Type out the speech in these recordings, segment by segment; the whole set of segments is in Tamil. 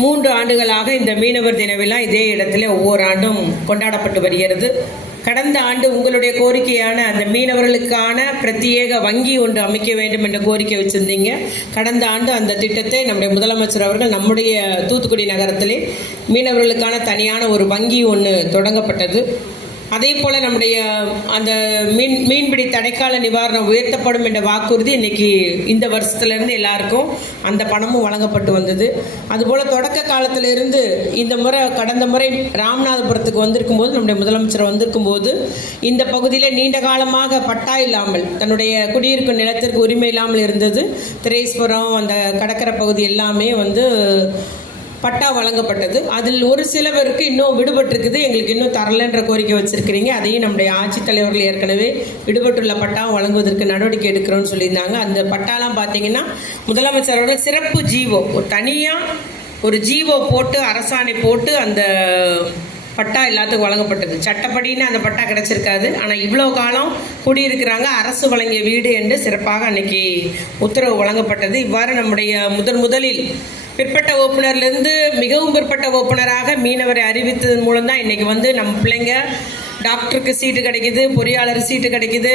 3 ஆண்டுகளாக இந்த மீனவர் தின விழா இதே இடத்துல ஒவ்வொரு ஆண்டும் கொண்டாடப்பட்டு வருகிறது. கடந்த ஆண்டு உங்களுடைய கோரிக்கையான அந்த மீனவர்களுக்கான பிரத்யேக வங்கி ஒன்று அமைக்க வேண்டும் என்ற கோரிக்கை வச்சிருந்தீங்க. கடந்த ஆண்டு அந்த திட்டத்தை நம்முடைய முதலமைச்சர் அவர்கள் நம்முடைய தூத்துக்குடி நகரத்திலே மீனவர்களுக்கான தனியான ஒரு வங்கி ஒன்று தொடங்கப்பட்டது. அதே போல் நம்முடைய அந்த மீன்பிடி தடைக்கால நிவாரணம் உயர்த்தப்படும் என்ற வாக்குறுதி இன்றைக்கி இந்த வருஷத்துலேருந்து எல்லாருக்கும் அந்த பணமும் வழங்கப்பட்டு வந்தது. அதுபோல் தொடக்க காலத்திலிருந்து இந்த முறை கடந்த முறை ராமநாதபுரத்துக்கு வந்திருக்கும் போது நம்முடைய முதலமைச்சர் வந்திருக்கும் போது இந்த பகுதியில் நீண்ட காலமாக பட்டா இல்லாமல் தன்னுடைய குடியிருக்கும் நிலத்திற்கு உரிமை இல்லாமல் இருந்தது. திரேஸ்வரம் அந்த கடற்கரை பகுதி எல்லாமே பட்டா வழங்கப்பட்டது. அதில் ஒரு சிலவருக்கு இன்னும் விடுபட்டிருக்குது, எங்களுக்கு இன்னும் தரலன்ற கோரிக்கை வச்சிருக்கிறீங்க. அதையும் நம்முடைய ஆட்சித்தலைவர்கள் ஏற்கனவே விடுபட்டுள்ள பட்டா வழங்குவதற்கு நடவடிக்கை எடுக்கிறோன்னு சொல்லியிருந்தாங்க. அந்த பட்டாலாம் பார்த்தீங்கன்னா முதலமைச்சரோட சிறப்பு ஜீவோ ஒரு தனியாக ஒரு ஜீவோ போட்டு அரசாணை போட்டு அந்த பட்டா எல்லாத்துக்கும் வழங்கப்பட்டது. சட்டப்படின்னு அந்த பட்டா கிடச்சிருக்காது. ஆனால் இவ்வளோ காலம் குடியிருக்கிறாங்க, அரசு வழங்கிய வீடு என்று சிறப்பாக அன்னைக்கு உத்தரவு வழங்கப்பட்டது. இவ்வாறு நம்முடைய முதலில் பிற்பட்ட வகுப்பினர்லேருந்து மிகவும் பிற்பட்ட வகுப்பினராக மீனவரை அறிவித்ததன் மூலம் தான் இன்றைக்கி நம்ம பிள்ளைங்க டாக்டருக்கு சீட்டு கிடைக்கிது, பொறியாளர் சீட்டு கிடைக்கிது,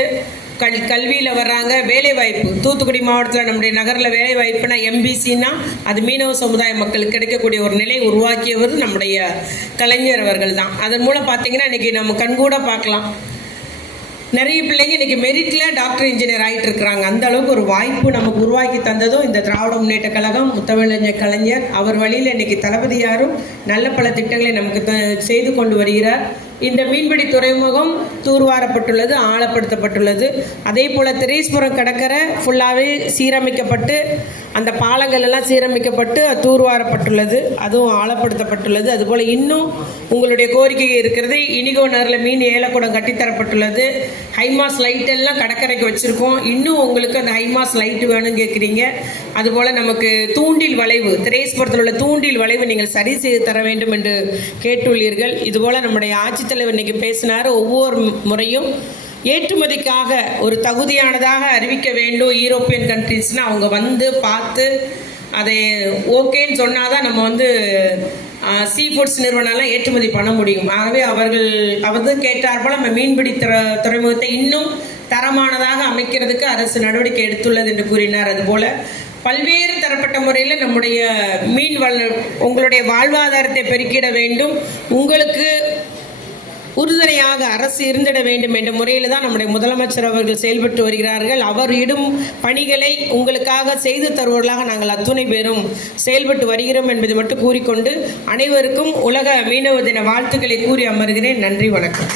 கல்வியில் வர்றாங்க. வேலைவாய்ப்பு தூத்துக்குடி மாவட்டத்தில் நம்முடைய நகரில் வேலைவாய்ப்புனா எம்பிசின்னா அது மீனவ சமுதாய மக்களுக்கு கிடைக்கக்கூடிய ஒரு நிலை உருவாக்கியவர் நம்முடைய கலைஞர் அவர்கள் தான். அதன் மூலம் பார்த்திங்கன்னா இன்றைக்கி நம்ம கண்கூட பார்க்கலாம், நிறைய பிள்ளைங்க இன்றைக்கி மெரிட்டில் டாக்டர் இன்ஜினியர் ஆகிட்டு இருக்கிறாங்க. அந்த அளவுக்கு ஒரு வாய்ப்பு நமக்கு உருவாக்கி தந்ததும் இந்த திராவிட முன்னேற்ற கழகம், முத்தமிழறிஞர் கலைஞர் அவர் வழியில் இன்றைக்கி தளபதியாரும் நல்ல பல திட்டங்களை நமக்கு செய்து கொண்டு வருகிறார். இந்த மீன்பிடி துறைமுகம் தூர்வாரப்பட்டுள்ளது, ஆழப்படுத்தப்பட்டுள்ளது. அதே போல் திரேஸ்வரம் கடற்கரை ஃபுல்லாகவே சீரமைக்கப்பட்டு அந்த பாலங்கள் எல்லாம் சீரமைக்கப்பட்டு தூர்வாரப்பட்டுள்ளது, அதுவும் ஆழப்படுத்தப்பட்டுள்ளது. அதுபோல் இன்னும் உங்களுடைய கோரிக்கை இருக்கிறது. இனிகோ நகரில் மீன் ஏலக்கூடம் கட்டித்தரப்பட்டுள்ளது. ஹைமாஸ் லைட் எல்லாம் கடற்கரைக்கு வச்சுருக்கோம். இன்னும் உங்களுக்கு அந்த ஹைமாஸ் லைட்டு வேணும்னு கேட்குறீங்க. அதுபோல் நமக்கு தூண்டில் வளைவு, திரேஸ்வரத்தில் உள்ள தூண்டில் வளைவு நீங்கள் சரி செய்து தர வேண்டும் என்று கேட்டுள்ளீர்கள். இதுபோல் நம்முடைய ஆட்சித்தலைவர் இன்னைக்கு பேசினார். ஒவ்வொரு முறையும் ஏற்றுமதிக்காக ஒரு தகுதியானதாக அறிவிக்க வேண்டும் யூரோப்பியன் கண்ட்ரீஸ்னால் அவங்க பார்த்து அதை ஓகேன்னு சொன்னால் தான் நம்ம சீ ஃபுட்ஸ் நிறுவனம்லாம் ஏற்றுமதி பண்ண முடியும். ஆகவே அவர் கேட்டார் போல் நம்ம மீன்பிடி துறைமுகத்தை இன்னும் தரமானதாக அமைக்கிறதுக்கு அரசு நடவடிக்கை எடுத்துள்ளது என்று கூறினார். அதுபோல் பல்வேறு தரப்பட்ட முறையில் நம்முடைய உங்களுடைய வாழ்வாதாரத்தை பெருக்கிட வேண்டும், உங்களுக்கு உறுதுணையாக அரசு இருந்திட வேண்டும் என்ற முறையில் தான் நம்முடைய முதலமைச்சர் அவர்கள் செயல்பட்டு வருகிறார்கள். அவர் இடும் பணிகளை உங்களுக்காக செய்து தருவர்களாக நாங்கள் அத்துணை பேரும் செயல்பட்டு வருகிறோம் என்பதை மட்டும் கூறிக்கொண்டு அனைவருக்கும் உலக மீனவ தின வாழ்த்துக்களை கூறி அமர்கிறேன். நன்றி, வணக்கம்.